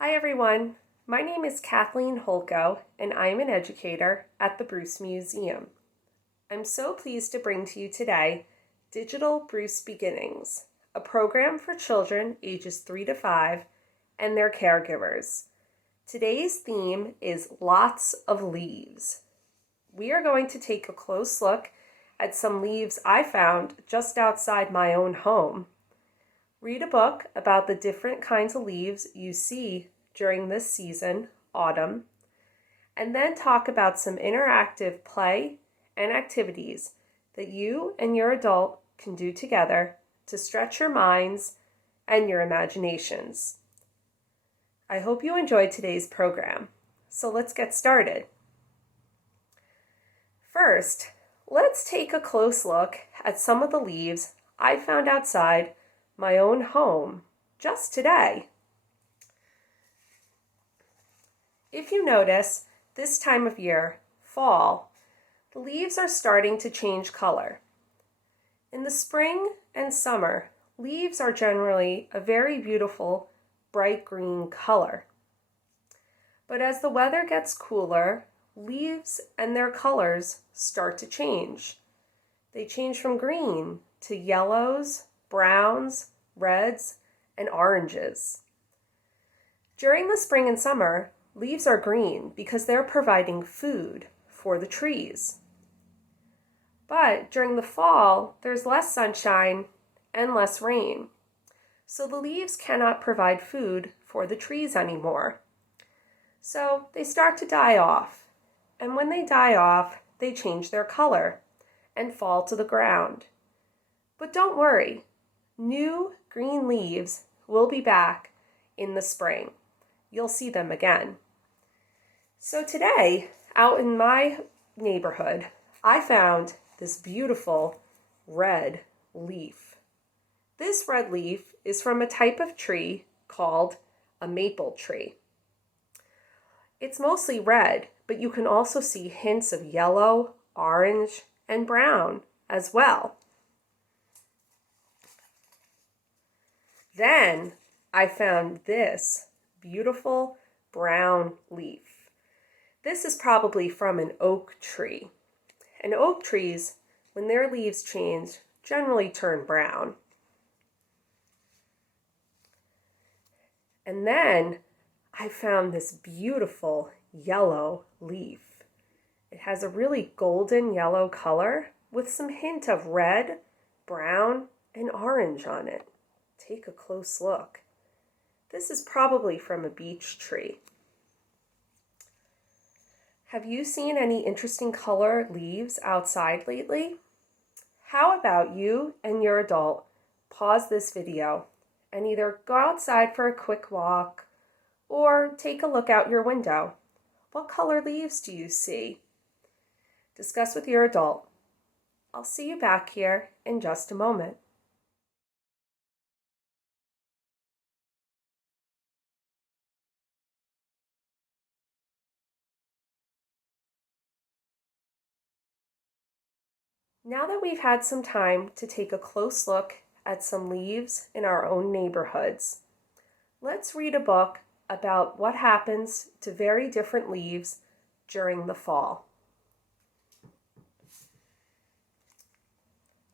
Hi everyone, my name is Kathleen Holko and I am an educator at the Bruce Museum. I'm so pleased to bring to you today Digital Bruce Beginnings, a program for children ages 3 to 5 and their caregivers. Today's theme is lots of leaves. We are going to take a close look at some leaves I found just outside my own home. Read a book about the different kinds of leaves you see during this season, autumn, and then talk about some interactive play and activities that you and your adult can do together to stretch your minds and your imaginations. I hope you enjoyed today's program, so let's get started. First, let's take a close look at some of the leaves I found outside my own home just today. If you notice, this time of year, fall, the leaves are starting to change color. In the spring and summer, leaves are generally a very beautiful bright green color. But as the weather gets cooler, leaves and their colors start to change. They change from green to yellows, browns, reds, and oranges. During the spring and summer, leaves are green because they're providing food for the trees. But during the fall, there's less sunshine and less rain, so the leaves cannot provide food for the trees anymore. So they start to die off, and when they die off, they change their color and fall to the ground. But don't worry, new green leaves will be back in the spring. You'll see them again. So today, out in my neighborhood, I found this beautiful red leaf. This red leaf is from a type of tree called a maple tree. It's mostly red, but you can also see hints of yellow, orange, and brown as well. Then I found this beautiful brown leaf. This is probably from an oak tree. And oak trees, when their leaves change, generally turn brown. And then I found this beautiful yellow leaf. It has a really golden yellow color with some hint of red, brown, and orange on it. Take a close look. This is probably from a beech tree. Have you seen any interesting color leaves outside lately? How about you and your adult pause this video and either go outside for a quick walk or take a look out your window. What color leaves do you see? Discuss with your adult. I'll see you back here in just a moment. Now that we've had some time to take a close look at some leaves in our own neighborhoods, let's read a book about what happens to very different leaves during the fall.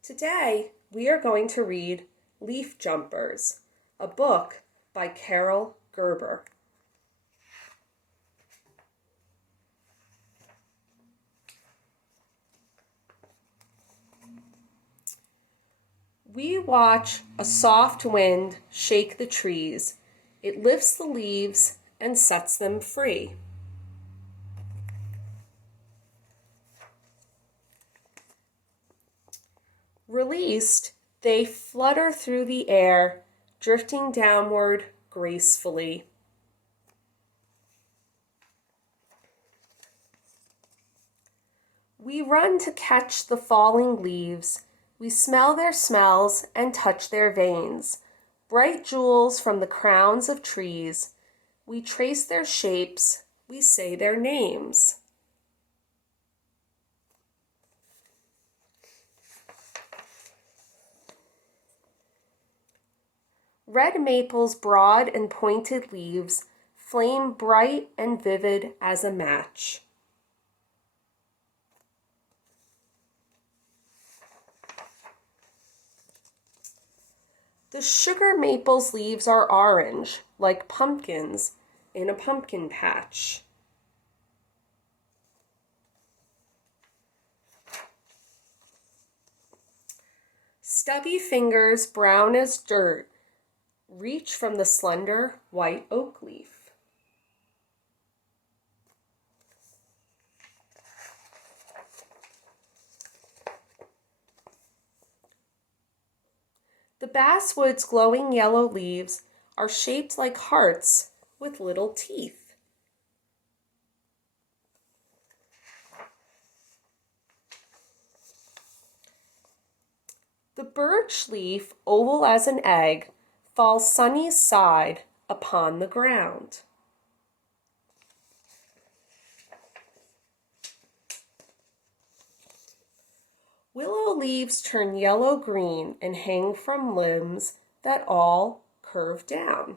Today, we are going to read Leaf Jumpers, a book by Carole Gerber. We watch a soft wind shake the trees. It lifts the leaves and sets them free. Released, they flutter through the air, drifting downward gracefully. We run to catch the falling leaves. We smell their smells and touch their veins, bright jewels from the crowns of trees. We trace their shapes, we say their names. Red maple's broad and pointed leaves flame bright and vivid as a match. The sugar maple's leaves are orange, like pumpkins in a pumpkin patch. Stubby fingers, brown as dirt, reach from the slender white oak leaf. The basswood's glowing yellow leaves are shaped like hearts with little teeth. The birch leaf, oval as an egg, falls sunny side upon the ground. Willow leaves turn yellow-green and hang from limbs that all curve down.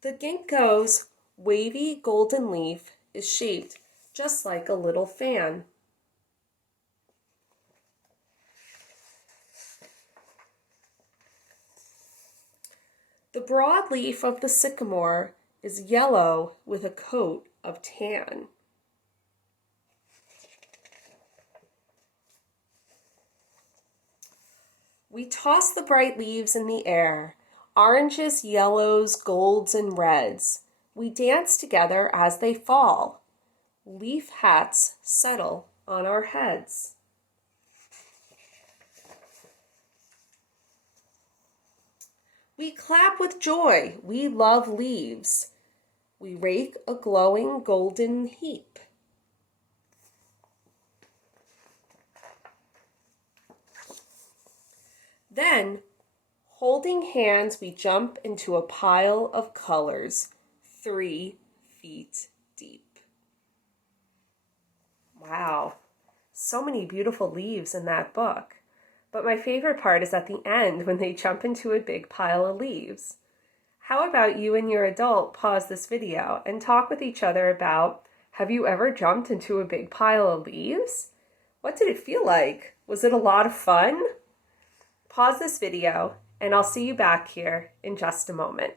The ginkgo's wavy golden leaf is shaped just like a little fan. The broadleaf of the sycamore is yellow with a coat of tan. We toss the bright leaves in the air, oranges, yellows, golds, and reds. We dance together as they fall. Leaf hats settle on our heads. We clap with joy. We love leaves. We rake a glowing golden heap. Then, holding hands, we jump into a pile of colors 3 feet deep. Wow, so many beautiful leaves in that book. But my favorite part is at the end when they jump into a big pile of leaves. How about you and your adult pause this video and talk with each other about, have you ever jumped into a big pile of leaves? What did it feel like? Was it a lot of fun? Pause this video and I'll see you back here in just a moment.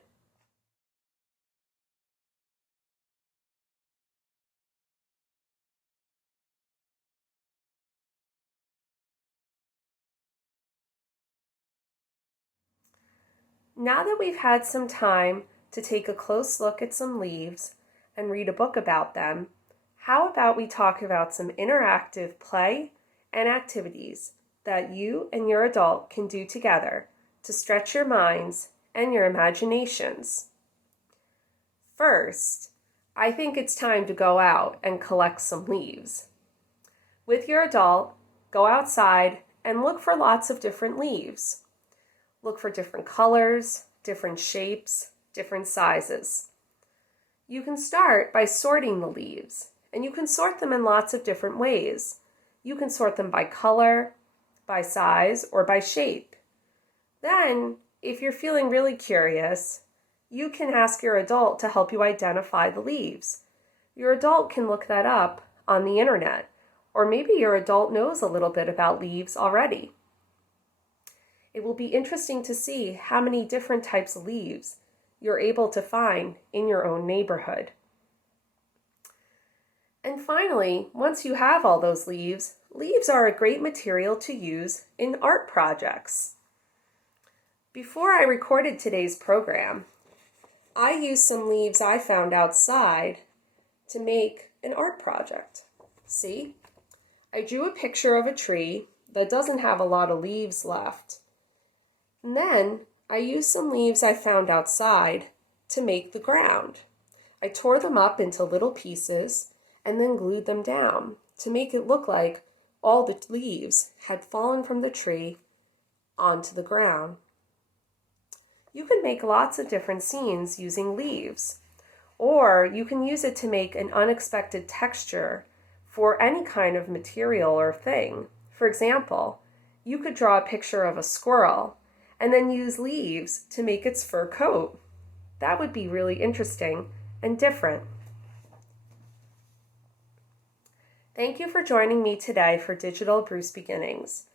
Now that we've had some time to take a close look at some leaves and read a book about them, how about we talk about some interactive play and activities that you and your adult can do together to stretch your minds and your imaginations. First, I think it's time to go out and collect some leaves. With your adult, go outside and look for lots of different leaves. Look for different colors, different shapes, different sizes. You can start by sorting the leaves, and you can sort them in lots of different ways. You can sort them by color, by size, or by shape. Then, if you're feeling really curious, you can ask your adult to help you identify the leaves. Your adult can look that up on the internet, or maybe your adult knows a little bit about leaves already. It will be interesting to see how many different types of leaves you're able to find in your own neighborhood. And finally, once you have all those leaves, leaves are a great material to use in art projects. Before I recorded today's program, I used some leaves I found outside to make an art project. See? I drew a picture of a tree that doesn't have a lot of leaves left. And then I used some leaves I found outside to make the ground. I tore them up into little pieces and then glued them down to make it look like all the leaves had fallen from the tree onto the ground. You can make lots of different scenes using leaves, or you can use it to make an unexpected texture for any kind of material or thing. For example, you could draw a picture of a squirrel and then use leaves to make its fur coat. That would be really interesting and different. Thank you for joining me today for Digital Bruce Beginnings.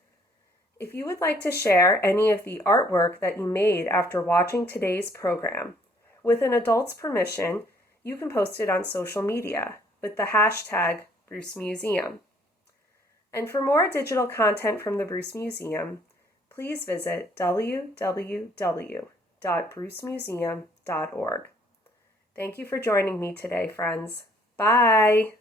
If you would like to share any of the artwork that you made after watching today's program, with an adult's permission, you can post it on social media with the hashtag Bruce Museum. And for more digital content from the Bruce Museum, please visit www.brucemuseum.org. Thank you for joining me today, friends. Bye!